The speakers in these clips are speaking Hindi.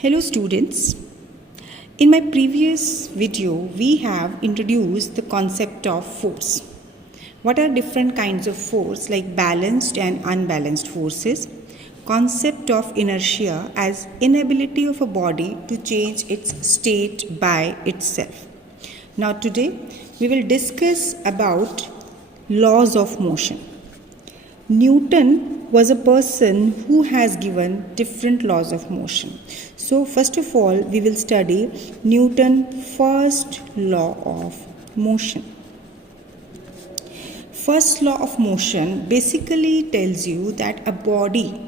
Hello students. In my previous video, we have introduced the concept of force. What are different kinds of force like balanced and unbalanced forces? Concept of inertia as inability of a body to change its state by itself. Now today we will discuss about laws of motion. Newton was a person who has given different laws of motion. So first of all, we will study Newton's first law of motion. First law of motion basically tells you that a body,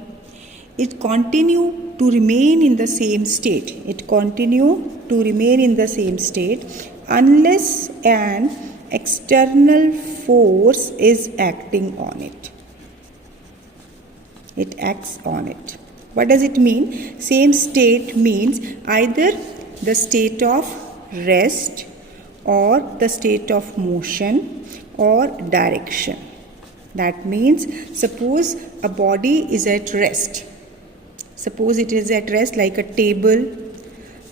it continue to remain in the same state. It continue to remain in the same state unless an external force is acting on it. It acts on it. What does it mean? Same state means either the state of rest or the state of motion or direction. That means suppose a body is at rest. Suppose it is at rest like a table,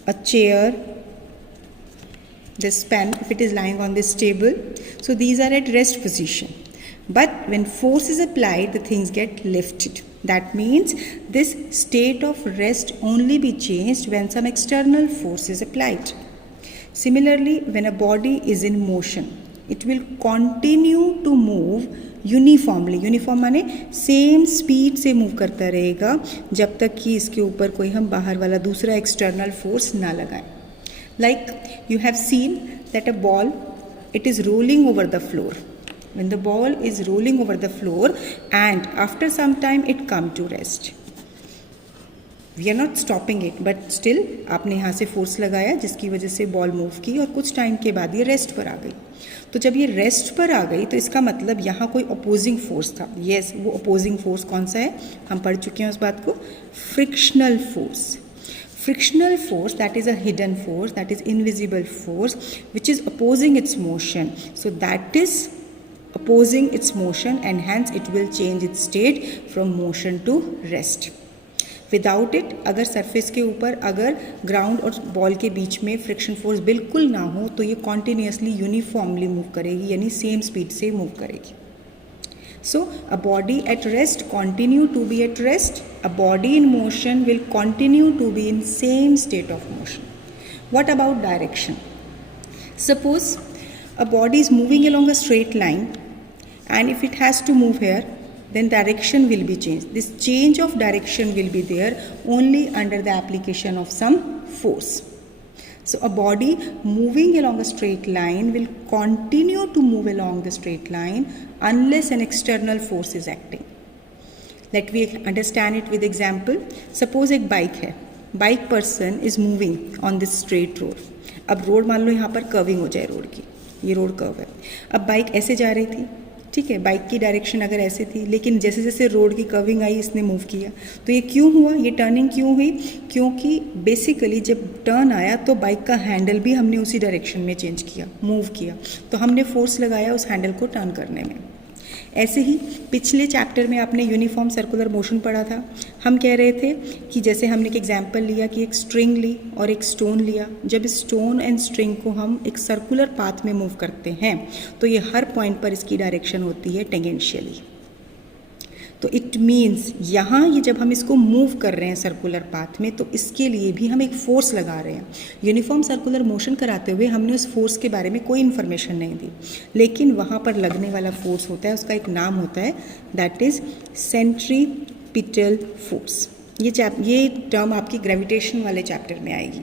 a chair, this pen, if it is lying on this table. So these are at rest position. But when force is applied, the things get lifted. That means this state of rest only be changed when some external force is applied. Similarly, when a body is in motion, it will continue to move uniformly. Uniform माने सेम स्पीड से मूव करता रहेगा जब तक कि इसके ऊपर कोई हम बाहर वाला दूसरा एक्सटर्नल फोर्स ना लगाएं. Like you have seen that a ball, it is rolling over the floor. When the ball is rolling over the floor and after some time it come to rest. We are not stopping it, but still आपने यहाँ से फोर्स लगाया जिसकी वजह से बॉल मूव की और कुछ टाइम के बाद ये रेस्ट पर आ गई. तो जब ये रेस्ट पर आ गई तो इसका मतलब यहाँ कोई अपोजिंग फोर्स था. यस, वो अपोजिंग फोर्स कौन सा है? हम पढ़ चुके हैं उस बात को. Frictional force. Frictional force, that is a hidden force, that is invisible force which is opposing its motion. So that is opposing its motion and hence it will change its state from motion to rest. Without it, अगर सरफेस के ऊपर अगर ग्राउंड और बॉल के बीच में फ्रिक्शन फोर्स बिल्कुल ना हो तो ये कॉन्टिन्यूसली यूनिफॉर्मली मूव करेगी, यानी सेम स्पीड से मूव करेगी. So a body at rest continue to be at rest. A body in motion will continue to be in same state of motion. What about direction? Suppose a body is moving along a straight line and if it has to move here, then direction will be changed. This change of direction will be there only under the application of some force. So a body moving along a straight line will continue to move along the straight line unless an external force is acting. Let me understand it with example. Suppose एक बाइक है. Bike person is moving on this straight road. अब रोड मान लो यहाँ पर कर्विंग हो जाए रोड की, ये रोड कर्व है. अब बाइक ऐसे जा रही थी, ठीक है, बाइक की डायरेक्शन अगर ऐसे थी, लेकिन जैसे जैसे रोड की कर्विंग आई इसने मूव किया. तो ये क्यों हुआ? ये टर्निंग क्यों हुई? क्योंकि बेसिकली जब टर्न आया तो बाइक का हैंडल भी हमने उसी डायरेक्शन में चेंज किया, मूव किया, तो हमने फोर्स लगाया उस हैंडल को टर्न करने में. ऐसे ही पिछले चैप्टर में आपने यूनिफॉर्म सर्कुलर मोशन पढ़ा था. हम कह रहे थे कि जैसे हमने एक एग्जांपल लिया कि एक स्ट्रिंग ली और एक स्टोन लिया. जब स्टोन एंड स्ट्रिंग को हम एक सर्कुलर पाथ में मूव करते हैं तो ये हर पॉइंट पर इसकी डायरेक्शन होती है टेंजेंशियली. तो इट मीन्स यहाँ ये जब हम इसको मूव कर रहे हैं सर्कुलर पाथ में तो इसके लिए भी हम एक फोर्स लगा रहे हैं. यूनिफॉर्म सर्कुलर मोशन कराते हुए हमने उस फोर्स के बारे में कोई इन्फॉर्मेशन नहीं दी, लेकिन वहाँ पर लगने वाला फोर्स होता है, उसका एक नाम होता है, दैट इज़ सेंट्रीपिटल फोर्स. ये टर्म आपकी ग्रेविटेशन वाले चैप्टर में आएगी.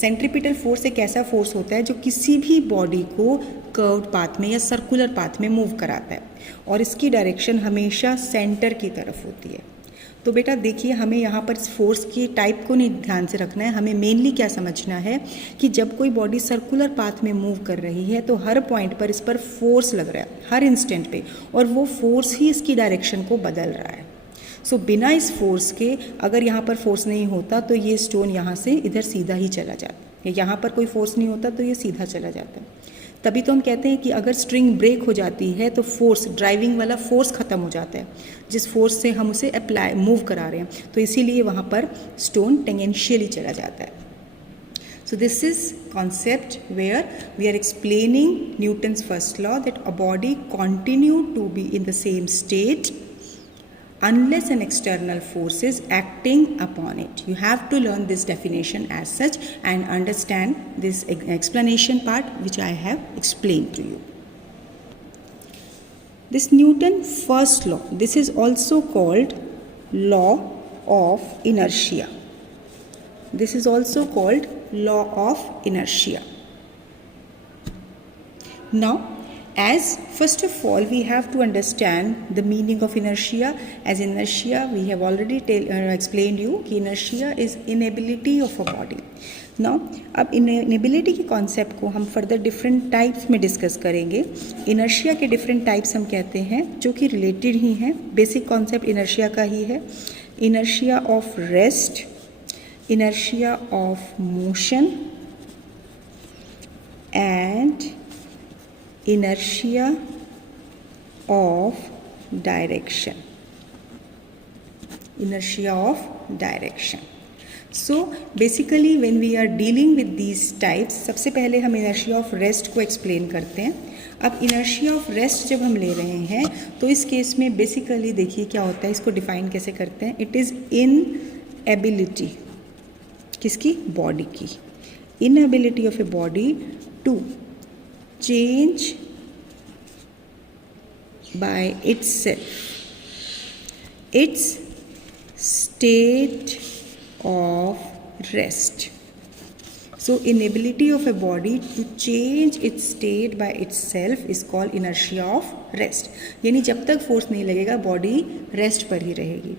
सेंट्रीपिटल फोर्स एक ऐसा फोर्स होता है जो किसी भी बॉडी को कर्व्ड पाथ में या सर्कुलर पाथ में मूव कराता है और इसकी डायरेक्शन हमेशा सेंटर की तरफ होती है. तो बेटा देखिए, हमें यहाँ पर फोर्स की टाइप को नहीं ध्यान से रखना है. हमें मेनली क्या समझना है कि जब कोई बॉडी सर्कुलर पाथ में मूव कर रही है तो हर पॉइंट पर इस पर फोर्स लग रहा है हर इंस्टेंट पे, और वो फोर्स ही इसकी डायरेक्शन को बदल रहा है. सो बिना इस फोर्स के अगर यहाँ पर फोर्स नहीं होता तो ये स्टोन यहाँ से इधर सीधा ही चला जाता है. यहाँ पर कोई फोर्स नहीं होता तो ये सीधा चला जाता है. तभी तो हम कहते हैं कि अगर स्ट्रिंग ब्रेक हो जाती है तो फोर्स, ड्राइविंग वाला फोर्स ख़त्म हो जाता है, जिस फोर्स से हम उसे अप्लाई मूव करा रहे हैं, तो इसीलिए वहाँ पर स्टोन टेंजेंशियली चला जाता है. So this is concept where we are explaining Newton's first law, that a body continue to be in the same state unless an external force is acting upon it. You have to learn this definition as such and understand this explanation part which I have explained to you. This Newton's first law, this is also called law of inertia. This is also called law of inertia. Now, as first of all we have to understand the meaning of inertia. As inertia, we have already explained you कि inertia is inability of a body. Now, अब inability के concept को हम further different types में discuss करेंगे. Inertia के different types हम कहते हैं जो कि related ही हैं. Basic concept inertia का ही है. Inertia of rest, inertia of motion and inertia of direction. Inertia of direction. So basically when we are dealing with these types, सबसे पहले हम inertia of rest को explain करते हैं. अब inertia of rest जब हम ले रहे हैं तो इस केस में basically देखिए क्या होता है, इसको define कैसे करते हैं. It is inability, किसकी? बॉडी की. Inability of a body to change by itself its state of rest. So inability of a body to change its state by itself is called inertia of rest. यानी जब तक फोर्स नहीं लगेगा बॉडी रेस्ट पर ही रहेगी.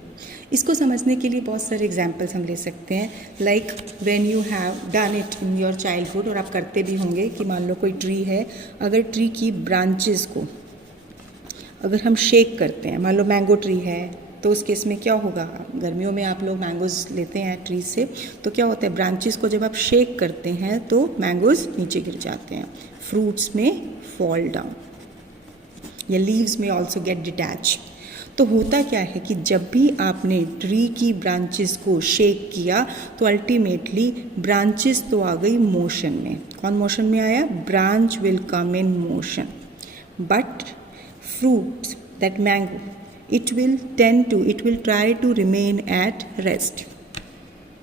इसको समझने के लिए बहुत सारे एग्जाम्पल्स हम ले सकते हैं. Like when you have done it in your childhood, और आप करते भी होंगे कि मान लो कोई ट्री है, अगर ट्री की ब्रांचेस को अगर हम शेक करते हैं, मान लो मैंगो ट्री है, तो उस केस में क्या होगा, गर्मियों में आप लोग मैंगोज़ लेते हैं ट्री से, तो क्या होता है, ब्रांचेस को जब आप शेक करते हैं तो मैंगोज़ नीचे गिर जाते हैं, फ्रूट्स में फॉल डाउन, या लीव्स में ऑल्सो गेट डिटैच. तो होता क्या है कि जब भी आपने ट्री की ब्रांचेस को शेक किया तो अल्टीमेटली ब्रांचेस तो आ गई मोशन में. कौन मोशन में आया? Branch will come in motion. But fruits, that mango, it will try to remain at rest.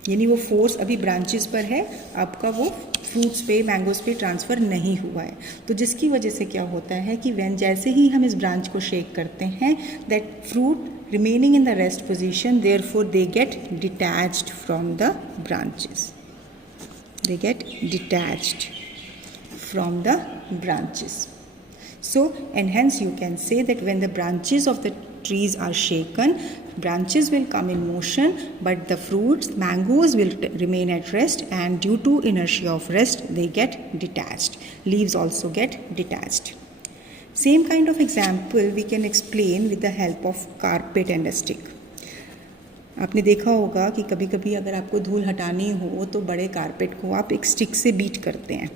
यानी वो फोर्स अभी ब्रांचेस पर है, आपका वो फ्रूट्स पे, मैंगोज पे ट्रांसफ़र नहीं हुआ है. तो जिसकी वजह से क्या होता है कि वैन जैसे ही हम इस ब्रांच को शेक करते हैं, that fruit remaining in the rest position, therefore they get detached from the branches. They get detached from the branches. So, and hence you can say that when the branches of the trees are shaken, branches will come in motion, but the fruits, mangoes, will remain at rest, and due to inertia of rest, they get detached. Leaves also get detached. Same kind of example we can explain with the help of carpet and a stick. आपने देखा होगा कि कभी कभी अगर आपको धूल हटानी हो तो बड़े कारपेट को आप एक स्टिक से बीट करते हैं.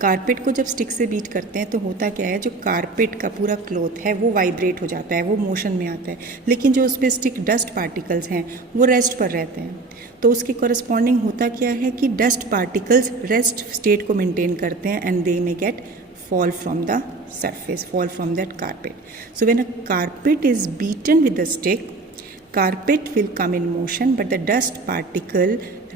कारपेट को जब स्टिक से बीट करते हैं तो होता क्या है, जो कारपेट का पूरा क्लॉथ है वो वाइब्रेट हो जाता है, वो मोशन में आता है, लेकिन जो उस पर स्टिक डस्ट पार्टिकल्स हैं वो रेस्ट पर रहते हैं. तो उसके कॉरस्पॉन्डिंग होता क्या है कि डस्ट पार्टिकल्स रेस्ट स्टेट को मेंटेन करते हैं, and they may gate fall from the surface, fall from that carpet. So when a carpet is beaten with the stick, carpet will come in motion, but the dust particle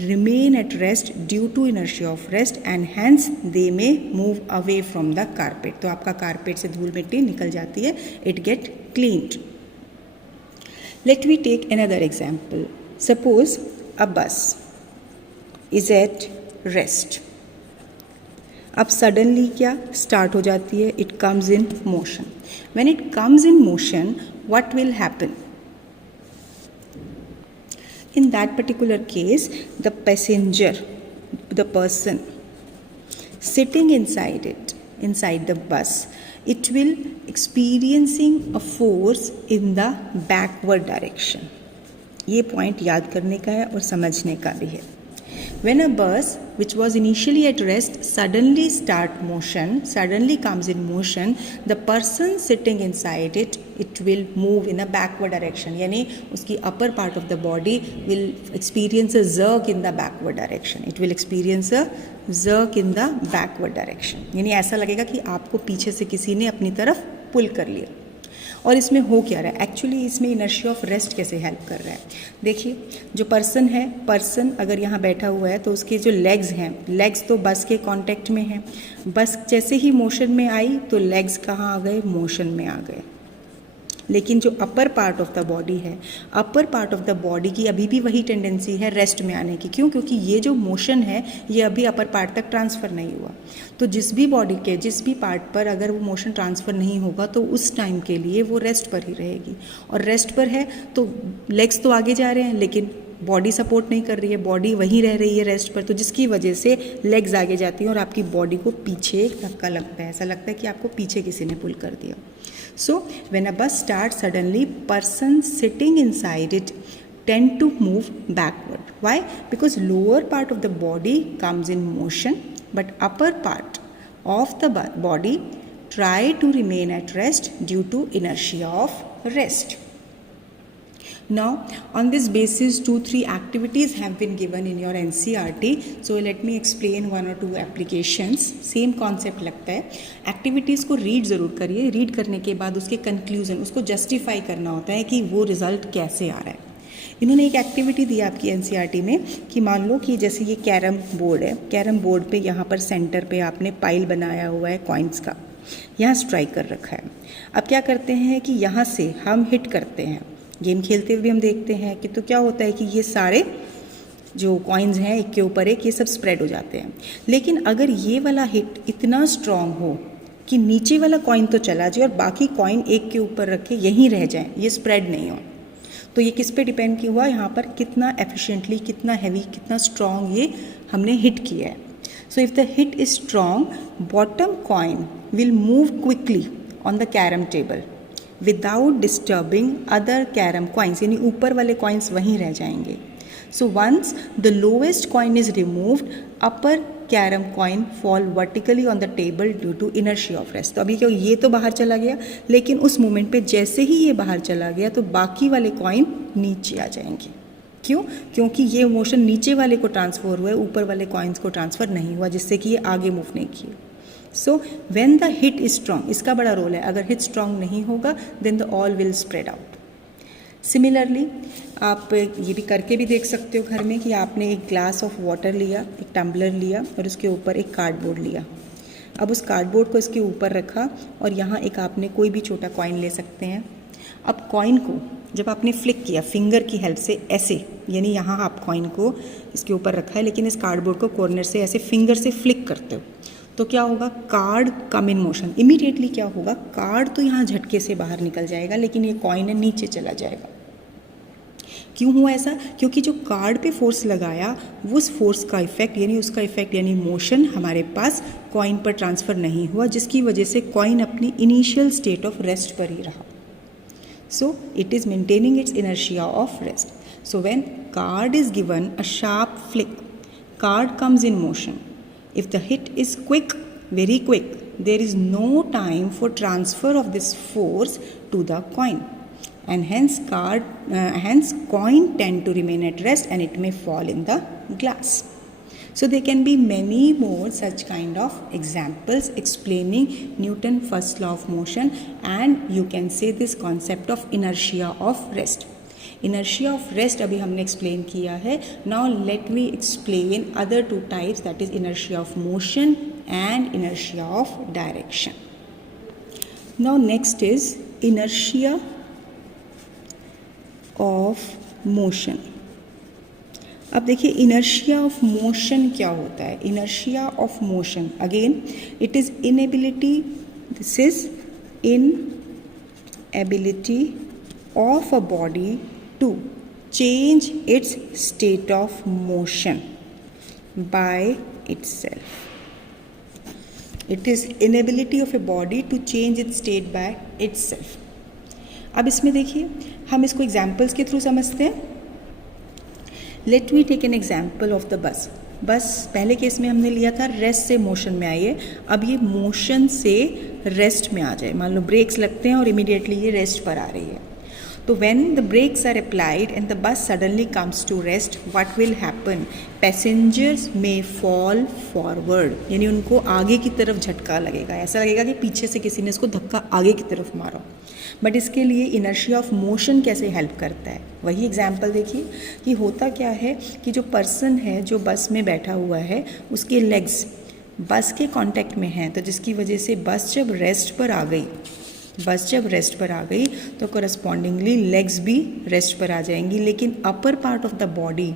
remain at rest due to inertia of rest, and hence they may move away from the carpet. तो आपका carpet से धूल मिट्टी निकल जाती है, it get cleaned. Let me take another example. Suppose a bus is at rest. अब सडनली क्या स्टार्ट हो जाती है, it comes in motion. When it comes in motion, what will happen? In that particular case, the passenger, the person sitting inside it, inside the bus, it will experiencing a force in the backward direction. ये पॉइंट याद करने का है और समझने का भी है. When a bus which was initially at rest suddenly comes in motion, the person sitting inside it will move in a backward direction. यानी उसकी upper part of the body will experience a jerk in the backward direction. It will experience a jerk in the backward direction. यानी ऐसा लगेगा कि आपको पीछे से किसी ने अपनी तरफ पुल कर लिया. और इसमें हो क्या रहा है? एक्चुअली इसमें इनर्शिया ऑफ रेस्ट कैसे हेल्प कर रहा है? देखिए, जो पर्सन अगर यहाँ बैठा हुआ है तो उसके जो लेग्स तो बस के कांटेक्ट में हैं. बस जैसे ही मोशन में आई तो लेग्स कहाँ आ गए? मोशन में आ गए. लेकिन जो अपर पार्ट ऑफ द बॉडी की अभी भी वही टेंडेंसी है रेस्ट में आने की. क्यों? क्योंकि ये जो मोशन है ये अभी अपर पार्ट तक ट्रांसफ़र नहीं हुआ. तो जिस भी बॉडी के जिस भी पार्ट पर अगर वो मोशन ट्रांसफ़र नहीं होगा तो उस टाइम के लिए वो रेस्ट पर ही रहेगी. और रेस्ट पर है तो लेग्स तो आगे जा रहे हैं लेकिन बॉडी सपोर्ट नहीं कर रही है, बॉडी वहीं रह रही है रेस्ट पर. तो जिसकी वजह से लेग्स आगे जाती हैं और आपकी बॉडी को पीछे धक्का लगता है. ऐसा लगता है कि आपको पीछे किसी ने पुल कर दिया. So when a bus starts suddenly, persons sitting inside it tend to move backward. Why? Because lower part of the body comes in motion, but upper part of the body try to remain at rest due to inertia of rest. Now, on this basis, 2-3 activities have been given in your NCERT. So, let me explain 1 or 2 applications. Same concept लगता है. Activities को read ज़रूर करिए. Read करने के बाद उसके conclusion, उसको justify करना होता है कि वो result कैसे आ रहा है. इन्होंने एक एक्टिविटी दी आपकी एनसीईआरटी में कि मान लो कि जैसे ये कैरम बोर्ड है. कैरम बोर्ड पे यहाँ पर सेंटर पे आपने पाइल बनाया हुआ है कॉइन्स का. यहाँ स्ट्राइक कर रखा है. अब क्या करते हैं कि यहाँ से हम हिट करते हैं. गेम खेलते हुए भी हम देखते हैं कि तो क्या होता है कि ये सारे जो कॉइन्स हैं एक के ऊपर एक ये सब स्प्रेड हो जाते हैं. लेकिन अगर ये वाला हिट इतना स्ट्रॉन्ग हो कि नीचे वाला कॉइन तो चला जाए और बाकी कॉइन एक के ऊपर रखे यहीं रह जाएं, ये स्प्रेड नहीं हो, तो ये किस पे डिपेंड किया हुआ? यहाँ पर कितना एफिशिएंटली, कितना हैवी, कितना स्ट्रॉन्ग ये हमने हिट किया है. So if the hit is strong, bottom coin will move quickly on the carrom table without disturbing other carrom coins. यानी ऊपर वाले कॉइन्स वहीं रह जाएंगे. So once the lowest coin is removed, upper carrom coin fall vertically on the table due to inertia of rest. तो अभी क्या, ये तो बाहर चला गया, लेकिन उस मोमेंट पे जैसे ही ये बाहर चला गया तो बाकी वाले कॉइन नीचे आ जाएंगे. क्यों? क्योंकि ये मोशन नीचे वाले को ट्रांसफर हुआ है, ऊपर वाले कॉइन्स को ट्रांसफ़र नहीं हुआ, जिससे कि ये आगे मूव नहीं किए. So when the hit is strong, इसका बड़ा रोल है. अगर हिट स्ट्रॉन्ग नहीं होगा then the all will spread out. Similarly आप ये भी करके भी देख सकते हो घर में कि आपने एक ग्लास ऑफ वाटर लिया, एक टम्बलर लिया और उसके ऊपर एक कार्डबोर्ड लिया. अब उस कार्डबोर्ड को इसके ऊपर रखा और यहाँ एक आपने कोई भी छोटा कॉइन ले सकते हैं. अब कॉइन को जब आपने फ्लिक किया फिंगर की हेल्प से ऐसे, यानी यहाँ आप कॉइन को इसके ऊपर रखा है लेकिन इस कार्डबोर्ड को कॉर्नर से ऐसे फिंगर से फ्लिक करते हो तो क्या होगा? Card come in motion. Immediately क्या होगा? कार्ड तो यहाँ झटके से बाहर निकल जाएगा लेकिन ये कॉइन है नीचे चला जाएगा. क्यों हुआ ऐसा? क्योंकि जो कार्ड पे फोर्स लगाया उस फोर्स का इफेक्ट यानी मोशन हमारे पास कॉइन पर ट्रांसफ़र नहीं हुआ, जिसकी वजह से कॉइन अपनी इनिशियल स्टेट ऑफ रेस्ट पर ही रहा. So it is maintaining it's inertia of rest. So when card is given a sharp flick, card comes in motion. If the hit is quick, very quick, there is no time for transfer of this force to the coin, and hence coin tend to remain at rest and it may fall in the glass. So there can be many more such kind of examples explaining Newton's first law of motion, and you can say this concept of inertia of rest. Inertia of rest अभी हमने एक्सप्लेन किया है. Now let me explain other 2 types, that is inertia of motion and inertia of direction. Now next is inertia of motion. अब देखिए इनर्शिया ऑफ मोशन क्या होता है. Inertia of motion again it is inability, this is inability of a body to change its state of motion by itself. It is inability of a body to change its state by itself. अब इसमें देखिए हम इसको एग्जाम्पल्स के थ्रू समझते हैं. Let me take an example of the bus. Bus पहले केस में हमने लिया था रेस्ट से मोशन में आइए, अब ये मोशन से रेस्ट में आ जाए। मान लो ब्रेक्स लगते हैं और इमीडिएटली ये रेस्ट पर आ रही है। तो when the brakes are applied and the bus suddenly comes to rest, what will happen? Passengers may fall forward, यानी उनको आगे की तरफ झटका लगेगा, ऐसा लगेगा कि पीछे से किसी ने इसको धक्का आगे की तरफ मारा। बट इसके लिए इनर्शिया ऑफ मोशन कैसे हेल्प करता है, वही एग्जाम्पल देखिए कि होता क्या है कि जो पर्सन है जो बस में बैठा हुआ है उसके लेग्स बस के कांटेक्ट में हैं, तो जिसकी वजह से बस जब रेस्ट पर आ गई तो करस्पॉन्डिंगली लेग्स भी रेस्ट पर आ जाएंगी, लेकिन अपर पार्ट ऑफ द बॉडी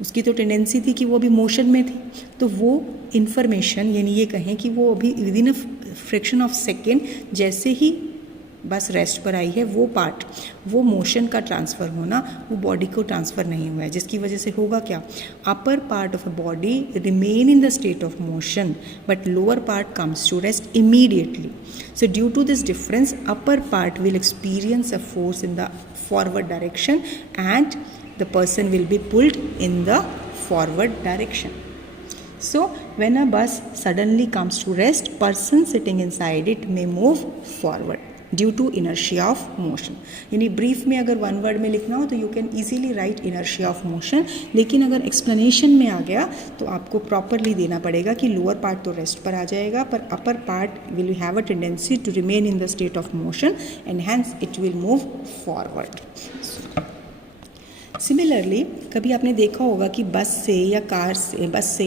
उसकी तो टेंडेंसी थी कि वो अभी मोशन में थी, तो वो इन्फॉर्मेशन यानी ये कहें कि वो अभी with in a fraction of second जैसे ही बस रेस्ट पर आई है वो पार्ट, वो मोशन का ट्रांसफ़र होना वो बॉडी को ट्रांसफ़र नहीं हुआ है, जिसकी वजह से होगा क्या, upper part of a body remain in the state of motion but lower part comes to rest immediately. So due to this difference, upper part will experience a force in the forward direction and the person will be pulled in the forward direction. So when a bus suddenly comes to rest, person sitting inside it may move forward due to inertia of motion. यानी ब्रीफ में अगर वन वर्ड में लिखना हो तो you can easily write inertia of motion, लेकिन अगर एक्सप्लेनेशन में आ गया तो आपको प्रॉपरली देना पड़ेगा कि लोअर पार्ट तो रेस्ट पर आ जाएगा पर upper part will have a tendency to remain in the state of motion and hence it will move forward. Similarly कभी आपने देखा होगा कि बस से या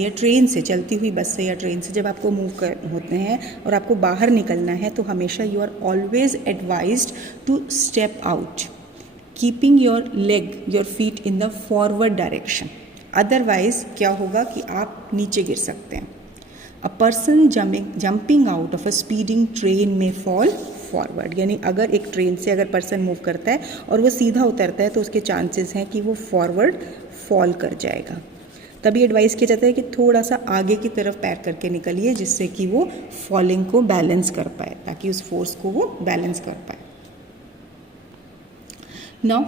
ट्रेन से, चलती हुई बस से या ट्रेन से जब आपको मूव होते हैं और आपको बाहर निकलना है तो हमेशा you are always advised to step out keeping your feet in the forward direction. Otherwise क्या होगा कि आप नीचे गिर सकते हैं. A person jumping out of a speeding train में फॉल फॉरवर्ड, यानी अगर एक ट्रेन से अगर पर्सन मूव करता है और वो सीधा उतरता है तो उसके चांसेस हैं कि वो फॉरवर्ड फॉल कर जाएगा. तभी एडवाइस किया जाता है कि थोड़ा सा आगे की तरफ पैर करके निकलिए जिससे कि वो फॉलिंग को बैलेंस कर पाए, ताकि उस फोर्स को वो बैलेंस कर पाए. Now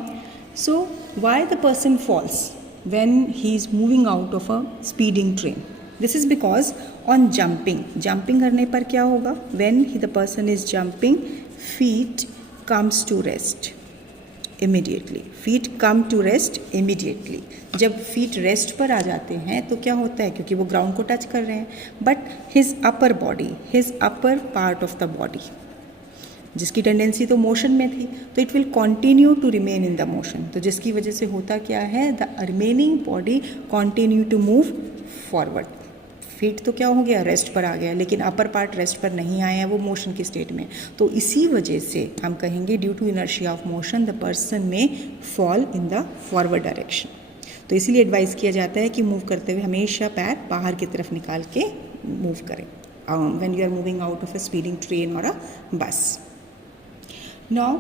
so why the person falls when he is moving out of a speeding train? This is because on jumping करने पर क्या होगा, when the person is jumping feet comes to rest immediately. Feet come to rest immediately. जब फीट रेस्ट पर आ जाते हैं तो क्या होता है, क्योंकि वो ग्राउंड को टच कर रहे हैं, but his upper part of the body जिसकी टेंडेंसी तो मोशन में थी तो it will continue to remain in the motion. तो जिसकी वजह से होता क्या है, the remaining body continue to move forward. Feet तो क्या हो गया, रेस्ट पर आ गया, लेकिन अपर पार्ट रेस्ट पर नहीं आया है, वो मोशन की स्टेट में. तो इसी वजह से हम कहेंगे due to inertia of motion the person में fall in the forward direction. तो इसीलिए एडवाइस किया जाता है कि मूव करते हुए हमेशा पैर बाहर की तरफ निकाल के मूव करें when you are moving out of a speeding train और a bus. Now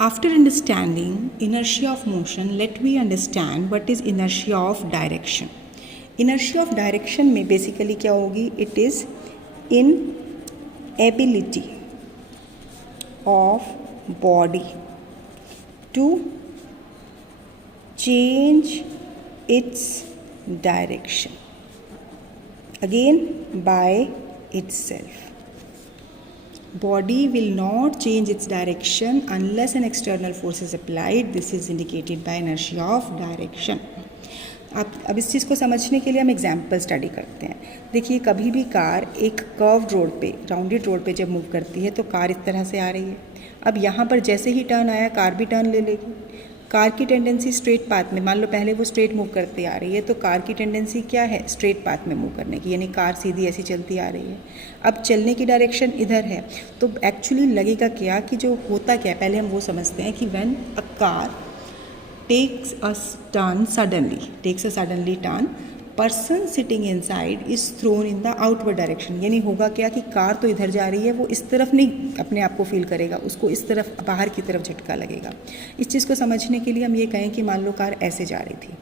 after understanding inertia of motion, let we understand what is inertia of direction. Inertia of direction में बेसिकली क्या होगी, it is inability of body to change its direction again by itself. Body will not change its direction unless an external force is applied. This is indicated by inertia of direction. अब इस चीज़ को समझने के लिए हम एग्जाम्पल स्टडी करते हैं. देखिए कभी भी कार एक कर्व्ड रोड पे, राउंडेड रोड पे जब मूव करती है तो कार इस तरह से आ रही है. अब यहाँ पर जैसे ही टर्न आया कार भी टर्न ले लेगी. कार की टेंडेंसी स्ट्रेट पाथ में, मान लो पहले वो स्ट्रेट मूव करती आ रही है तो कार की टेंडेंसी क्या है, स्ट्रेट पाथ में मूव करने की, यानी कार सीधी ऐसी चलती आ रही है. अब चलने की डायरेक्शन इधर है तो एक्चुअली लगेगा क्या कि जो होता क्या है, पहले हम वो समझते हैं कि when a car takes a suddenly turn, person sitting inside is thrown in the outward direction. यानी होगा क्या कि कार तो इधर जा रही है, वो इस तरफ नहीं अपने आप को फील करेगा, उसको इस तरफ बाहर की तरफ झटका लगेगा. इस चीज़ को समझने के लिए हम ये कहें कि मान लो कार ऐसे जा रही थी,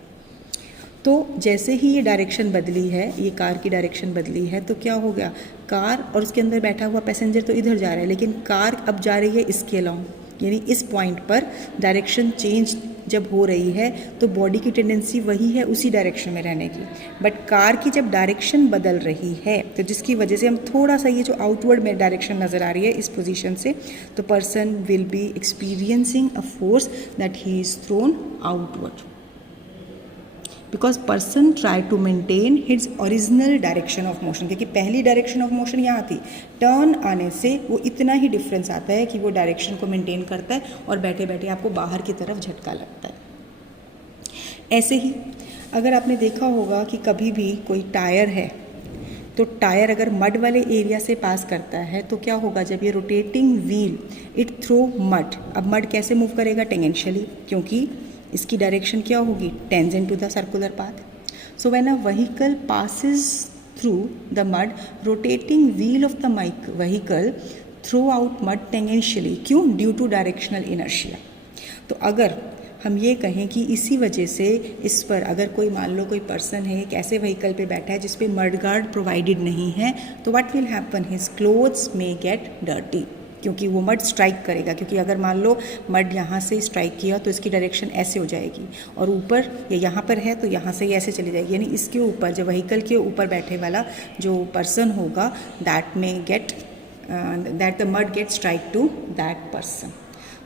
तो जैसे ही ये डायरेक्शन बदली है, ये कार की डायरेक्शन बदली है, तो क्या हो गया, कार और उसके अंदर बैठा हुआ पैसेंजर तो इधर जा रहा है लेकिन कार अब जा रही है इसके अलाउंग, यानी इस पॉइंट पर डायरेक्शन चेंज जब हो रही है तो बॉडी की टेंडेंसी वही है उसी डायरेक्शन में रहने की, बट कार की जब डायरेक्शन बदल रही है तो जिसकी वजह से हम थोड़ा सा ये जो आउटवर्ड में डायरेक्शन नज़र आ रही है इस पोजीशन से, तो person will be experiencing a force that he is thrown outward, because person try to maintain his original direction of motion, क्योंकि पहली डायरेक्शन ऑफ मोशन यहाँ थी, टर्न आने से वो इतना ही डिफरेंस आता है कि वो डायरेक्शन को मेंटेन करता है और बैठे बैठे आपको बाहर की तरफ झटका लगता है। ऐसे ही अगर आपने देखा होगा कि कभी भी कोई टायर है तो टायर अगर मड वाले एरिया से पास करता है तो क्या होगा, जब ये rotating wheel it throw mud, अब मड कैसे मूव करेगा, टेंजेंशियली, क्योंकि इसकी डायरेक्शन क्या होगी, tangent to the circular path. So when a vehicle passes through the mud, rotating wheel of the vehicle throw out mud tangentially, क्यों, ड्यू टू डायरेक्शनल इनर्शिया। तो अगर हम ये कहें कि इसी वजह से इस पर अगर कोई मान लो कोई पर्सन है एक ऐसे व्हीकल पे बैठा है जिस पे मड गार्ड प्रोवाइडेड नहीं है, तो what will happen, his clothes may get dirty, क्योंकि वो मड स्ट्राइक करेगा, क्योंकि अगर मान लो मड यहाँ से स्ट्राइक किया तो इसकी डायरेक्शन ऐसे हो जाएगी और ऊपर या यहाँ पर है तो यहाँ से ऐसे चली जाएगी, यानी इसके ऊपर जब व्हीकल के ऊपर बैठे वाला जो पर्सन होगा that the mud get strike to that person.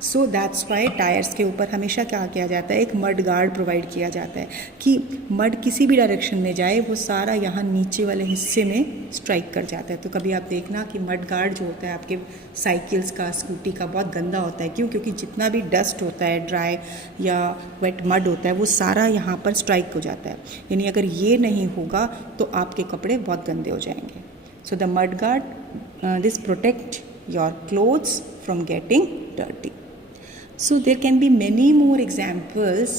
So that's why tyres के ऊपर हमेशा क्या किया जाता है, एक मड गार्ड प्रोवाइड किया जाता है कि मड किसी भी डायरेक्शन में जाए वो सारा यहाँ नीचे वाले हिस्से में स्ट्राइक कर जाता है। तो कभी आप देखना कि मड गार्ड जो होता है आपके साइकिल्स का, स्कूटी का, बहुत गंदा होता है, क्यों, क्योंकि जितना भी डस्ट होता है, ड्राई या वेट मड होता है, वो सारा यहाँ पर स्ट्राइक हो जाता है, यानी अगर ये नहीं होगा तो आपके कपड़े बहुत गंदे हो जाएंगे। So the mud guard this protect your clothes from getting dirty. So there can be many more examples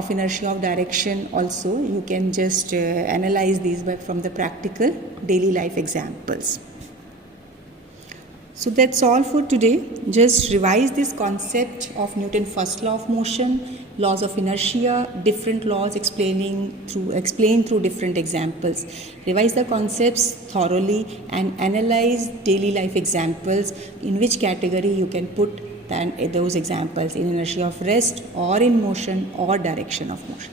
of inertia of direction also. You can just analyze these from the practical daily life examples. So that's all for today. Just revise this concept of Newton's first law of motion, laws of inertia, different laws explained through different examples. Revise the concepts thoroughly and analyze daily life examples, in which category you can put those examples, in inertia of rest or in motion or direction of motion.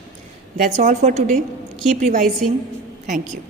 That's all for today. Keep revising. Thank you.